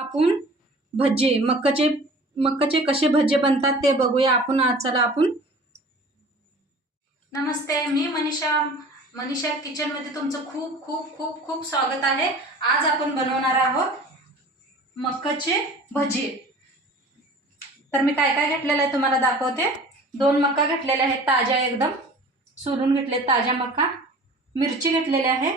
आपण भज्जे मक्काचे मक्काचे कसे भजे बनतात ते बघूया. आपण आज चला आपण. नमस्ते मी मनीषा मनीषा किचनमध्ये तुमचं खूप खूप खूप खूप स्वागत आहे. आज आपण बनवणार आहोत मक्काचे भजे. तर मी काय काय घेतलेलं आहे तुम्हाला दाखवते. दोन मक्का घेतलेल्या आहेत ताज्या एकदम. सोलून घेतले ताज्या मक्का. मिरची घेतलेली आहे.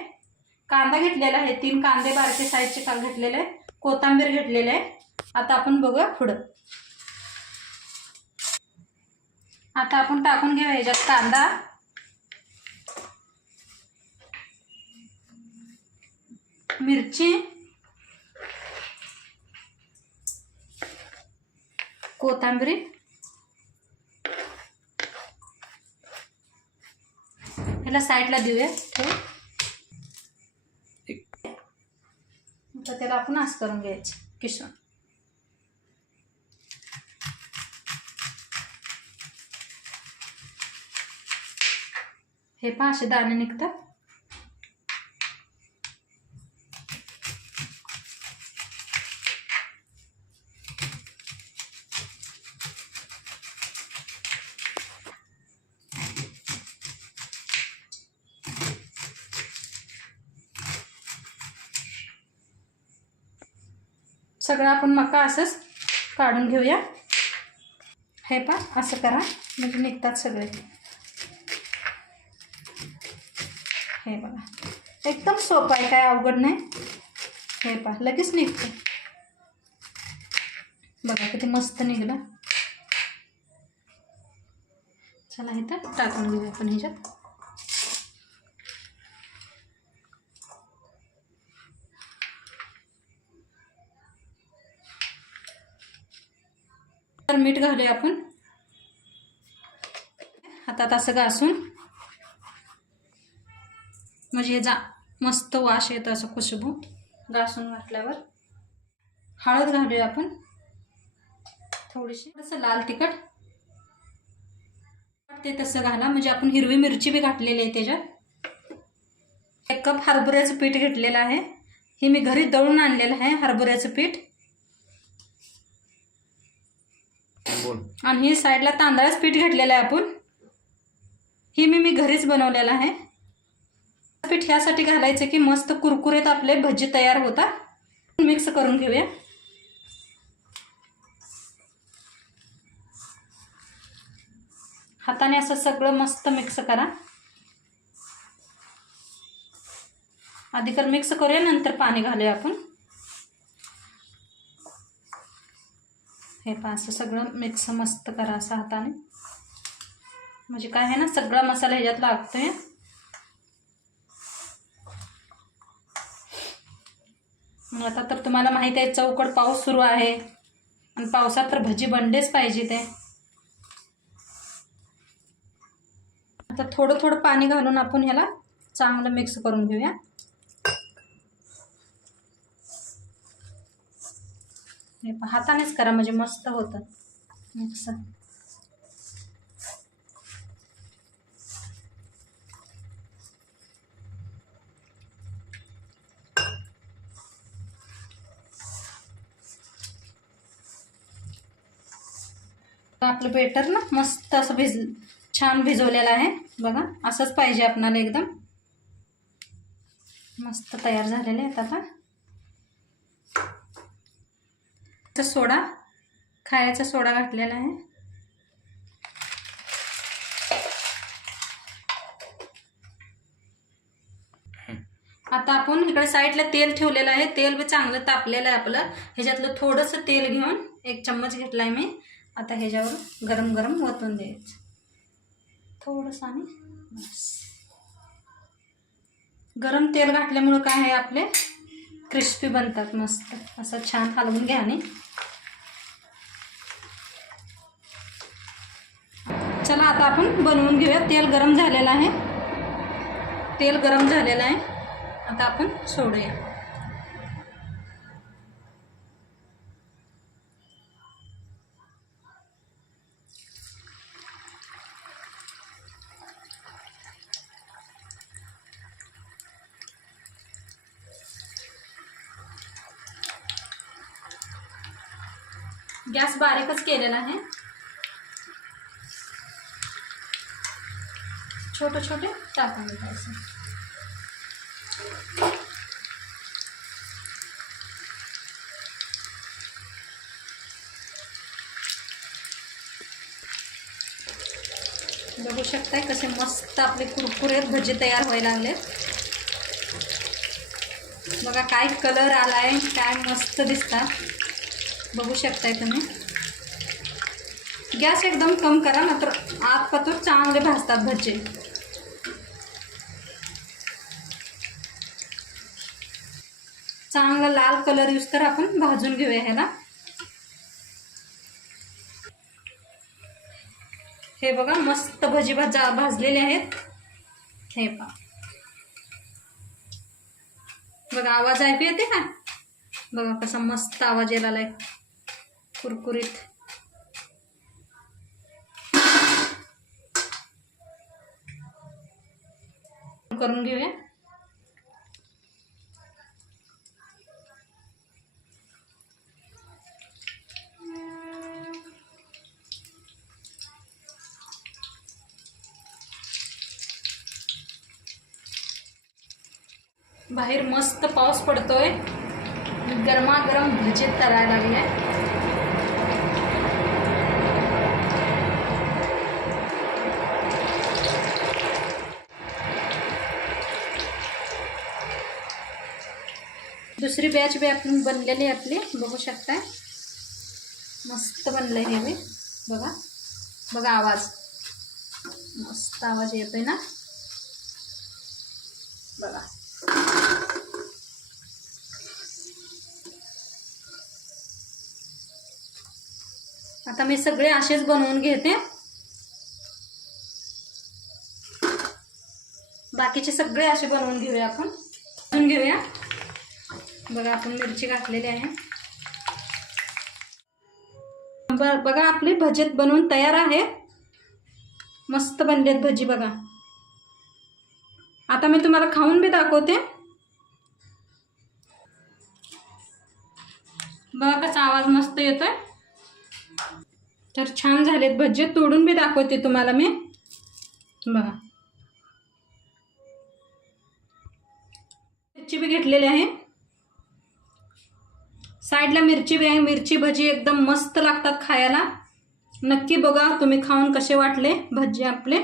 कांदा घेतलेला आहे. तीन कांदे बारके साईजचे का घेतलेले आहेत. कोथांबीर घेतलेलं आहे. आता आपण बघूया पुढं. आता आपण टाकून घेऊया ह्याच्यात कांदा. मिरची. कोथांबरी. ह्याला साईडला देऊया ठेव आता त्याला आपण आस करून घ्यायचे. किसून हे पाचशे दाणे निघतात. सगळं आपण मका असंच काढून घेऊया. हे पा असं करा. म्हणजे निघतात सगळे. हे बघा. एकदम सोपं आहे काय अवघड नाही. हे पा लगेच निघतं. बघा किती मस्त निघलं. चला इथं टाकून घेऊया आपण ह्याच्यात. तर मीठ घालूया आपण. हातात असं घासून. म्हणजे जा मस्त वाश येतो असं खुशबू घासून घातल्यावर हळद घालूया आपण. थोडीशी. थोडंसं लाल तिखट ते तसं घाला. म्हणजे आपण हिरवी मिरची बी घातलेली आहे त्याच्यात. एक कप हरभऱ्याचं पीठ घेतलेलं आहे. हे मी घरी दळून आणलेलं आहे हरभऱ्याचं पीठ. आणि ही साईडला तांदळाच पीठ घेतलेलं आहे आपण. ही मी मी घरीच बनवलेलं आहे. पीठ ह्यासाठी घालायचं की मस्त कुरकुरीत आपले भजी तयार होतात. मिक्स करून घेऊया. हाताने असं सगळं मस्त मिक्स करा. आधी तर मिक्स करूया नंतर पाणी घालूया आपण. हे पहा असं सगळं मिक्स मस्त करा असं हाताने म्हणजे काय आहे ना सगळा मसाला ह्याच्यात लागतोय. मग आता तर तुम्हाला माहिती आहे चौकड पाऊस सुरू आहे. आणि पावसात तर भजी बनलेच पाहिजे ते. आता थोडं थोडं पाणी घालून आपण ह्याला चांगलं मिक्स करून घेऊया. हे पहा, हातानेच करा म्हणजे मस्त होतं. मिक्स. आपलं बेटर ना मस्त असं भिज छान भिजवलेलं आहे. बघा असंच पाहिजे आपणाला एकदम. मस्त तयार झालेले आता. सोडा. खायचा सोडा घातलेला आहे. आता आपण इकडे साईडला तेल ठेवलेलं आहे. तेल बी चांगलं तापलेलं आहे आपलं. ह्याच्यातलं थोडंसं तेल घेऊन एक चम्मच घेतला आहे मी. आता ह्याच्यावर गरम गरम ओतून द्यायचं. थोडंसं आणि गरम तेल घातल्यामुळं काय आहे आपले? क्रिस्पी बनतात मस्त. असं छान हलवून घ्या आणि चला आता आपण बनवून घेऊया. तेल गरम झालेलं आहे. तेल गरम झालेलं आहे. आता आपण सोडूया. गॅस बारीकच केलेला आहे. छोटे छोटे टाकून घ्यायचे. बघू शकताय कसे मस्त आपले कुरकुरेत भजी तयार व्हायला लागले बघा काय कलर आलाय काय मस्त दिसतात बघू शकताय तुम्ही. गॅस एकदम कम करा मात्र आत चांगले भाजतात भजी. चांगला लाल कलर यूज कर आपण भाजून घेऊया ह्याला. हे बघा मस्त भजी भाजा भाजलेले आहेत. हे पहा. बघा आवाज ऐकू येते का? बघा कसा मस्त आवाज यायला लागलाय. कुरकुरीत. करून घेऊया. बाहेर मस्त पाऊस पडतोय. गरमागरम भजे तळायला लागले. दुसरी बॅच बी आपण बनलेली आहे आपली. बघू शकताय. मस्त बनलंय हे मी बघा. बघा आवाज. मस्त आवाज येतोय ना? बघा. आता मी सगळे असेच बनवून घेते. बाकीचे सगळे असे बनवून घेऊया आपण. बनवून घेऊया. बघा आपण मिरची घातलेली आहे. बघा आपली भजेत बनवून तयार आहे. मस्त बनलेत भजी बघा. आता मी तुम्हाला खाऊन बी दाखवते. बघा कसा आवाज मस्त येतोय. तर छान झालेत. भज्जे तोडून बी दाखवते तुम्हाला मी. बघा. मिरची बी घेतलेली आहे. साईडला मिरची बी आहे. मिरची भजी एकदम मस्त लागतात खायला. नक्की बघा तुम्ही खाऊन कसे वाटले भज्जे आपले.